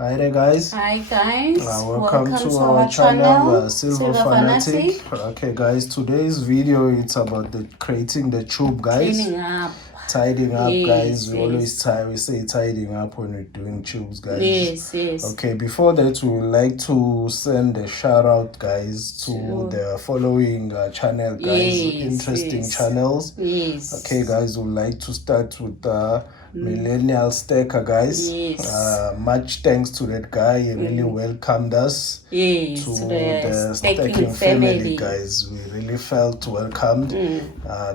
Hi there, guys. Hi guys. Welcome to our channel, Silver Fanatic. Okay, guys, today's video it's about creating the tube, guys. Cleaning up. Tidying up, yes, guys. We We say tidying up when we're doing tubes, guys. Yes. Okay, before that, we would like to send a shout out, guys, to the following channel, guys. Interesting channels. Yes. Okay, guys, we'd like to start with millennial stacker, guys. Much thanks to that guy. He really welcomed us to the stacking family, guys. We really felt welcomed.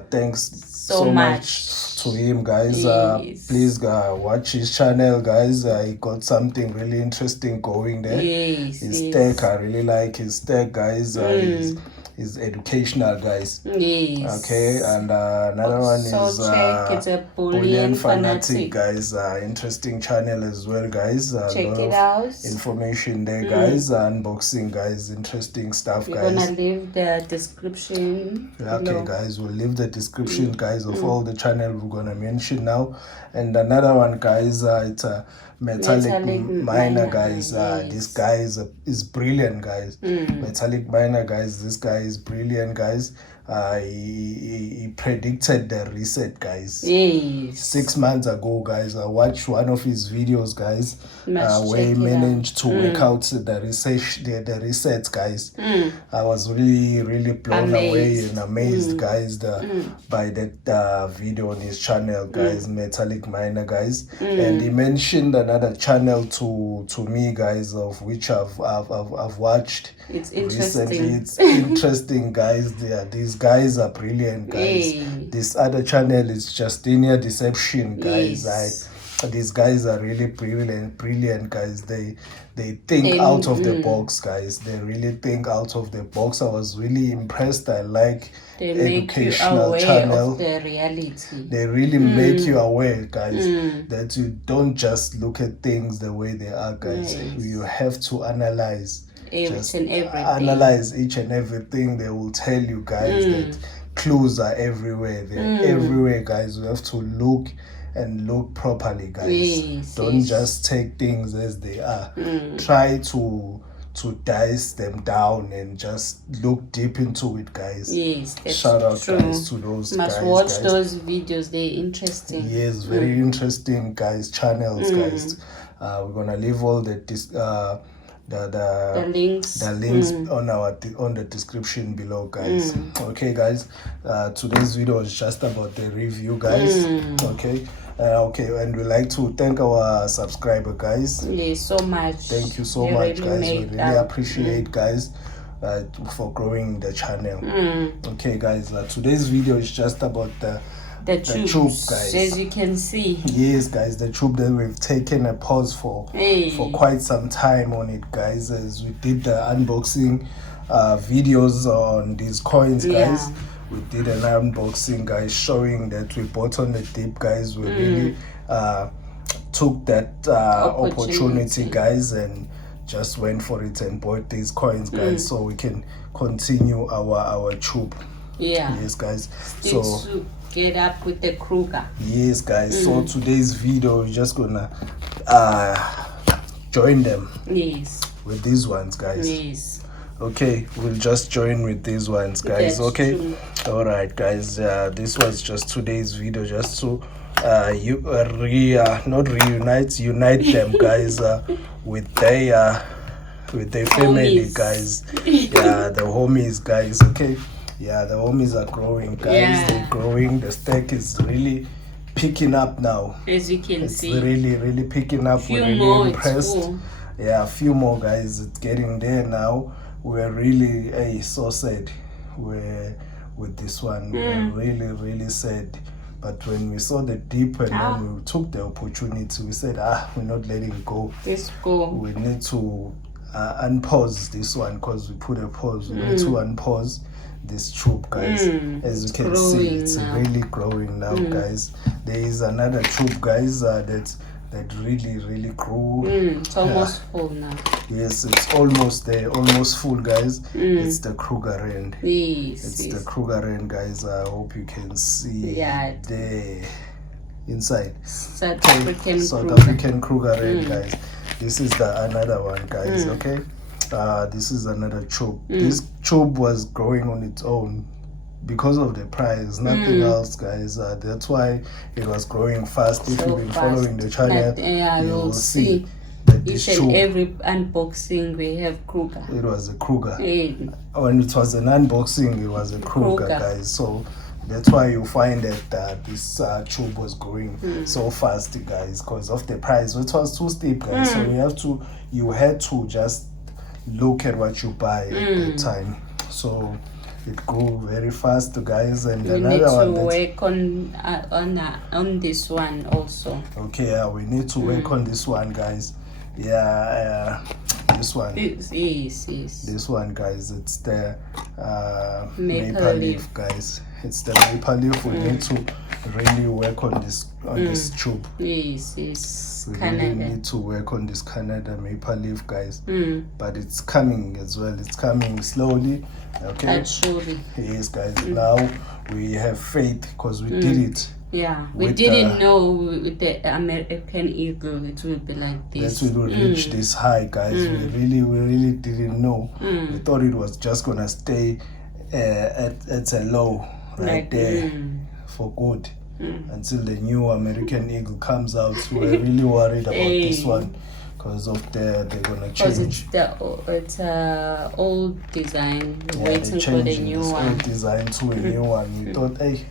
Thanks so much to him, guys. Please watch his channel, guys. He got something really interesting going there. His stack, I really like his stack, guys. Is educational, guys. Okay, and another one is it's a Bullion Fanatic, guys. Interesting channel as well, guys. Check it out. Information there, guys. Unboxing, guys. Interesting stuff, guys. We're gonna leave the description. Okay, guys. We'll leave the description, guys, of all the channel we're gonna mention now. And another one, guys. It's a Metalic Miner, guys. This guy is brilliant, guys. Metalic Miner, guys. This guy is brilliant, guys. He predicted the reset, guys. 6 months ago, guys. I watched one of his videos, guys, where he managed to work out the resets, guys. I was really blown away and amazed, guys, by that video on his channel, guys, Metalic Miner, guys. And he mentioned another channel to me, guys, of which I've watched. It's interesting. Recently. It's interesting, guys. These guys are brilliant, guys. This other channel is Justinian Deception, guys. These guys are really brilliant, guys. They think out of the box, guys. They really think out of the box. I was really impressed. I like educational channel. Of the reality. They really make you aware, guys, that you don't just look at things the way they are, guys. You have to analyze. Analyze each and everything. They will tell you, guys, that clues are everywhere. They're everywhere, guys. You have to look and look properly, guys. Don't just take things as they are. Try to dice them down and just look deep into it, guys. Shout out, guys, to those guys. Must watch those videos. They're interesting. Yes, very interesting, guys. Channels, guys. We're gonna leave all the links on the description below, guys. Okay, guys, today's video is just about the review, guys. Okay, and we like to thank our subscriber, guys. So much. Thank you so much, guys. We really appreciate, guys, for growing the channel. Okay, guys, today's video is just about the tube, guys. As you can see. Yes, guys, the tube that we've taken a pause for quite some time on it, guys, as we did the unboxing videos on these coins, guys. We did an unboxing, guys, showing that we bought on the dip, guys. We really took that opportunity, guys, and just went for it and bought these coins, guys, so we can continue our tube. Yes, guys. So get up with the Kruger. Yes, guys. So today's video, we're just gonna join them with these ones, guys. Okay, we'll just join with these ones, guys. Okay, all right, guys. This was just today's video, just to unite them, guys, with their family, guys. The homies, guys. Okay. The homies are growing, guys. They're growing. The stack is really picking up now. As you can see. It's really picking up. We're really impressed. A few more, guys. It's getting there now. We're really so sad. With this one. We're really sad. But when we saw the dip and then we took the opportunity, we said, we're not letting it go. Let's go. We need to unpause this one, because we put a pause. We need to unpause this tube, guys. As you can see, it's really growing now, guys. There is another tube, guys, that really grew. It's almost full now. Yes, it's almost there, almost full, guys. It's the Kruger end. It's the Kruger end, guys. I hope you can see the inside. South African Kruger end, guys. this is another one, guys. Okay, this is another tube. This tube was growing on its own because of the price, nothing else, guys. That's why it was growing fast. If you've been following the channel, you will see that this each and tube, every unboxing we have Kruger. it was a Kruger. Yeah. When it was an unboxing, it was a Kruger, guys. So that's why you find that this tube was growing so fast, guys, because of the price. It was too steep, guys. So you had to just look at what you buy at the time. So it grew very fast, guys. And we another need to one work on this one also. Okay, we need to work on this one, guys. Yeah, this one. Yes. This one, guys. It's the Maple leaf, guys. It's the maple leaf. We need to really work on this tube. Yes. We Canada. really need to work on this Canada maple leaf, guys. But it's coming as well. It's coming slowly. Okay. But surely. Yes, guys. Now we have faith because we did it. Yeah, we didn't know with the American Eagle it will be like this. That we will reach this high, guys. We really didn't know. We thought it was just gonna stay at a low right there for good until the new American Eagle comes out. We're really worried about this one because of they're gonna change. Because it's old design. We're waiting for the new this one. old design to a new one. We thought, hey,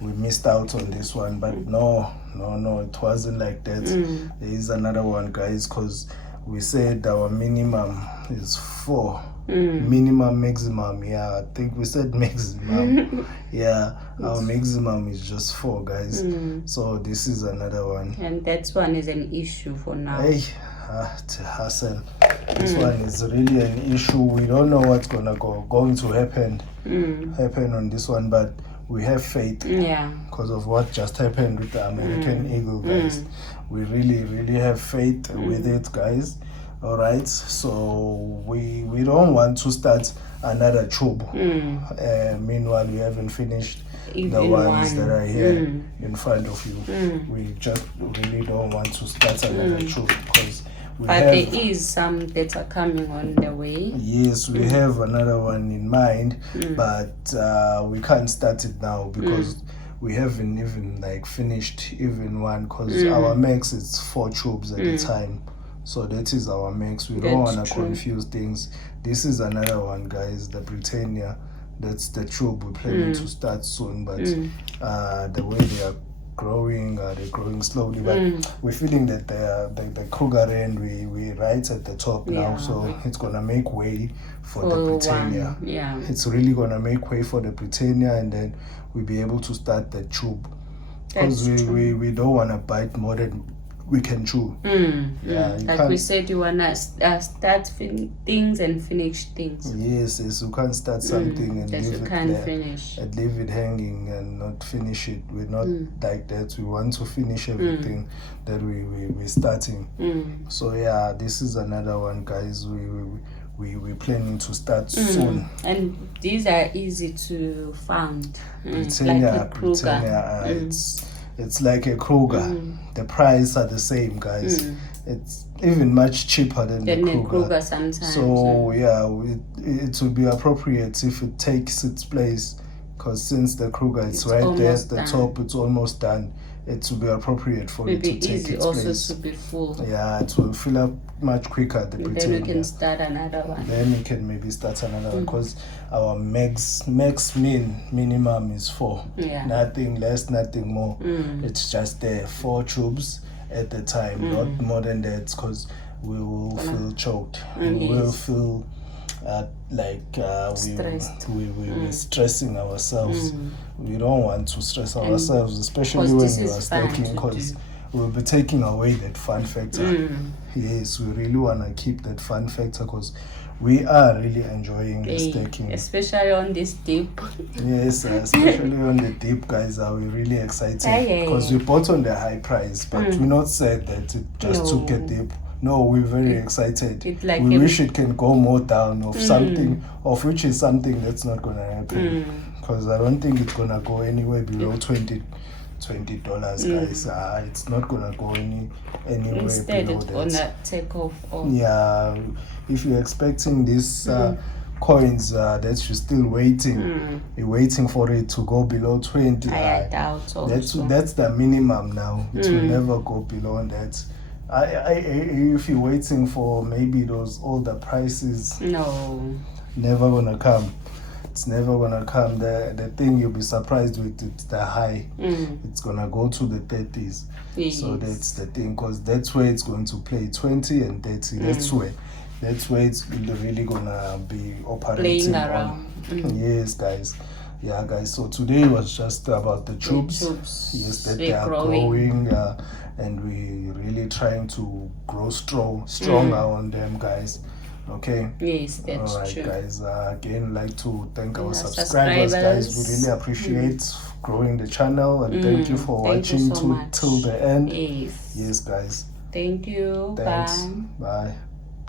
we missed out on this one, but no, it wasn't like that. There is another one, guys, because we said our minimum is 4. Minimum, maximum, yeah, I think we said maximum. Yeah, our maximum is just 4, guys. So this is another one, and that one is an issue for now. Hey, it's a hassle. This one is really an issue. We don't know what's going to happen on this one, but we have faith because of what just happened with the American Eagle, guys. We really have faith with it, guys. All right, so we don't want to start another tube. Meanwhile, we haven't finished Even the ones that are here Mm. in front of you. We just really don't want to start another tube because but there is some that are coming on the way. Yes, we have another one in mind, but we can't start it now because we haven't even finished even one because our max is 4 tubes at a time. So that is our max. We don't want to confuse things. This is another one, guys, the Britannia. That's the tube we're planning to start soon, but the way they are growing, they're growing slowly, but we're feeling that the Kruger end we right at the top now, so it's gonna make way for the Britannia. It's really gonna make way for the Britannia, and then we'll be able to start the tube because we don't want to bite more than we can chew. Like we said, you wanna start things and finish things. Yes, you can't start something and that leave you it can't there finish and leave it hanging and not finish it. We're not like that. We want to finish everything that we're starting. So yeah, this is another one, guys. We're planning to start soon. And these are easy to find. Britannia, it's like a Kruger. The price are the same, guys. It's even much cheaper than the Kruger sometimes. So yeah, it would be appropriate if it takes its place, because since the Kruger it's right there at the top, it's almost done. It will be appropriate for it to take its place. To be full. Yeah, it will fill up much quicker. The Britannia. Then we can start another one. Then we can maybe start another one because our minimum is 4. Nothing less, nothing more. It's just there 4 tubes at the time, not more than that, because we will feel choked. We will feel we're stressing ourselves. We don't want to stress ourselves, especially when we are staking, because we'll be taking away that fun factor. Yes, we really want to keep that fun factor because we are really enjoying the staking, especially on this dip. Yes, especially on the dip, guys. Are we really excited because we bought on the high price, but we're not sad that it just took a dip. No, we're very excited. We wish it can go more down of something, of which is something that's not gonna happen, because I don't think it's gonna go anywhere below 20 $20, guys. It's not gonna go anywhere Instead, below it's that. gonna take off. Yeah, if you're expecting this coins that you're still waiting, you're waiting for it to go below 20. I doubt also. That's the minimum now. It will never go below that. If you're waiting for maybe those older prices, no, never gonna come. It's never gonna come. The thing you'll be surprised with, it's the high. It's gonna go to the 30s. Yes. So that's the thing, because that's where it's going to play 20 and 30. That's where it's really gonna be operating playing around. Yes, guys. Yeah, guys. So today was just about the troops. Yes, that they are growing, and we really trying to grow stronger on them, guys. Okay. Yes, that's all right, true. Guys. Again, like to thank our subscribers, guys. We really appreciate growing the channel, and thank you for watching till the end. Yes. Yes, guys. Thank you. Thanks. Bye. Bye.